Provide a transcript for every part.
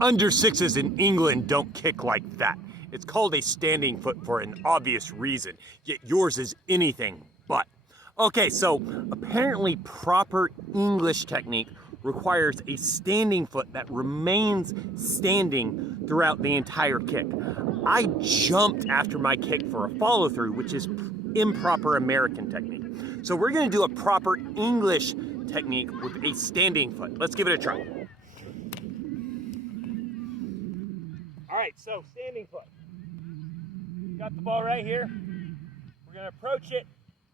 Under sixes in England don't kick like that. It's called a standing foot for an obvious reason, yet yours is anything but. Okay, so apparently proper English technique requires a standing foot that remains standing throughout the entire kick. I jumped after my kick for a follow through, which is improper American technique. So we're gonna do a proper English technique with a standing foot. Let's give it a try. All right, so standing foot. Got the ball right here. We're gonna approach it.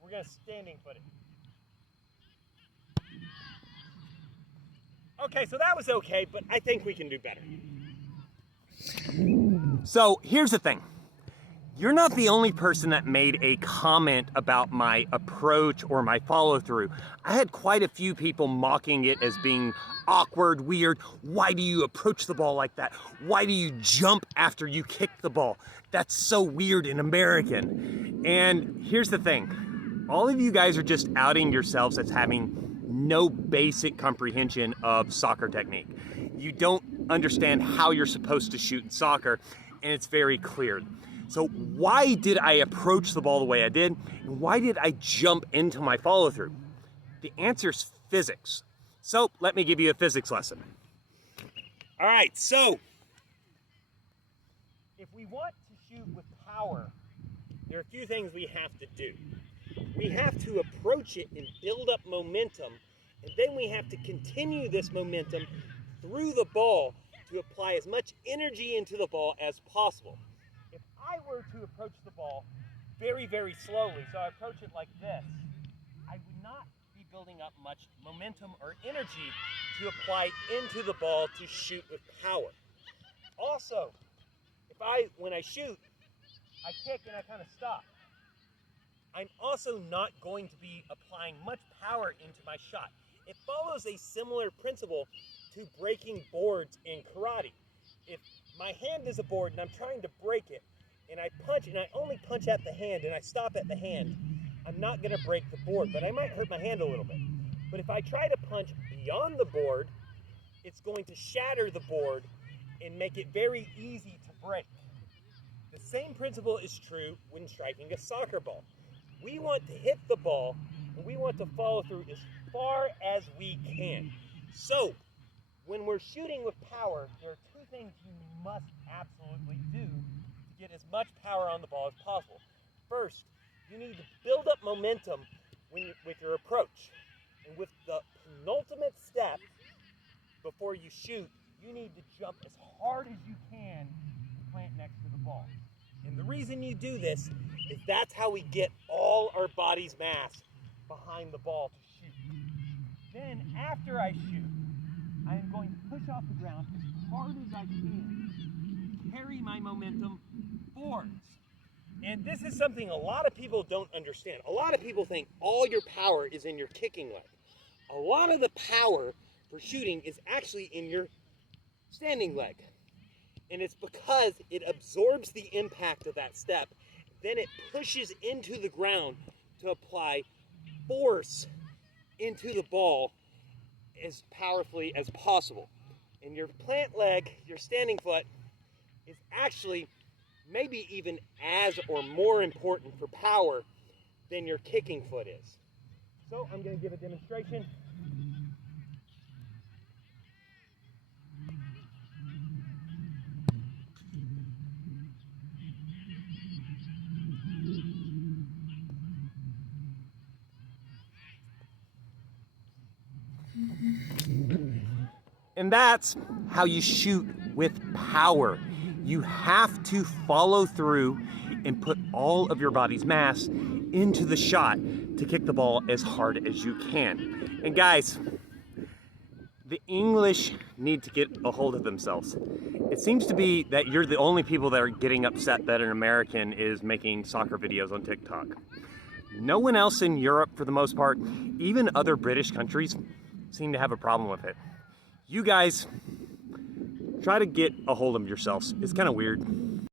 We're gonna standing foot it. Okay, so that was okay, but I think we can do better. So here's the thing. You're not the only person that made a comment about my approach or my follow through. I had quite a few people mocking it as being awkward, weird. Why do you approach the ball like that? Why do you jump after you kick the ball? That's so weird and American. And here's the thing. All of you guys are just outing yourselves as having no basic comprehension of soccer technique. You don't understand how you're supposed to shoot in soccer, and it's very clear. So why did I approach the ball the way I did? And why did I jump into my follow through? The answer is physics. So let me give you a physics lesson. All right, so if we want to shoot with power, there are a few things we have to do. We have to approach it and build up momentum, and then we have to continue this momentum through the ball to apply as much energy into the ball as possible. If I were to approach the ball very, very slowly, so I approach it like this, I would not be building up much momentum or energy to apply into the ball to shoot with power. Also, when I shoot, I kick and I kind of stop. I'm also not going to be applying much power into my shot. It follows a similar principle to breaking boards in karate. If my hand is a board and I'm trying to break it, and I punch and I only punch at the hand and I stop at the hand, I'm not gonna break the board, but I might hurt my hand a little bit. But if I try to punch beyond the board, it's going to shatter the board and make it very easy to break. The same principle is true when striking a soccer ball. We want to hit the ball and we want to follow through as far as we can. So, when we're shooting with power, there are two things you must absolutely do to get as much power on the ball as possible. First, you need to build up momentum with your approach. And with the penultimate step, before you shoot, you need to jump as hard as you can to plant next to the ball. And the reason you do this is that's how we get all our body's mass behind the ball to shoot. Then after I shoot, I am going to push off the ground as hard as I can to carry my momentum forwards. And this is something a lot of people don't understand. A lot of people think all your power is in your kicking leg. A lot of the power for shooting is actually in your standing leg. And it's because it absorbs the impact of that step, then it pushes into the ground to apply force into the ball as powerfully as possible. And your plant leg, your standing foot, is actually maybe even as or more important for power than your kicking foot is. So I'm going to give a demonstration. And that's how you shoot with power. You have to follow through and put all of your body's mass into the shot to kick the ball as hard as you can. And guys, the English need to get a hold of themselves. It seems to be that you're the only people that are getting upset that an American is making soccer videos on TikTok. No one else in Europe, for the most part, even other British countries, seem to have a problem with it. You guys, try to get a hold of yourselves. It's kind of weird.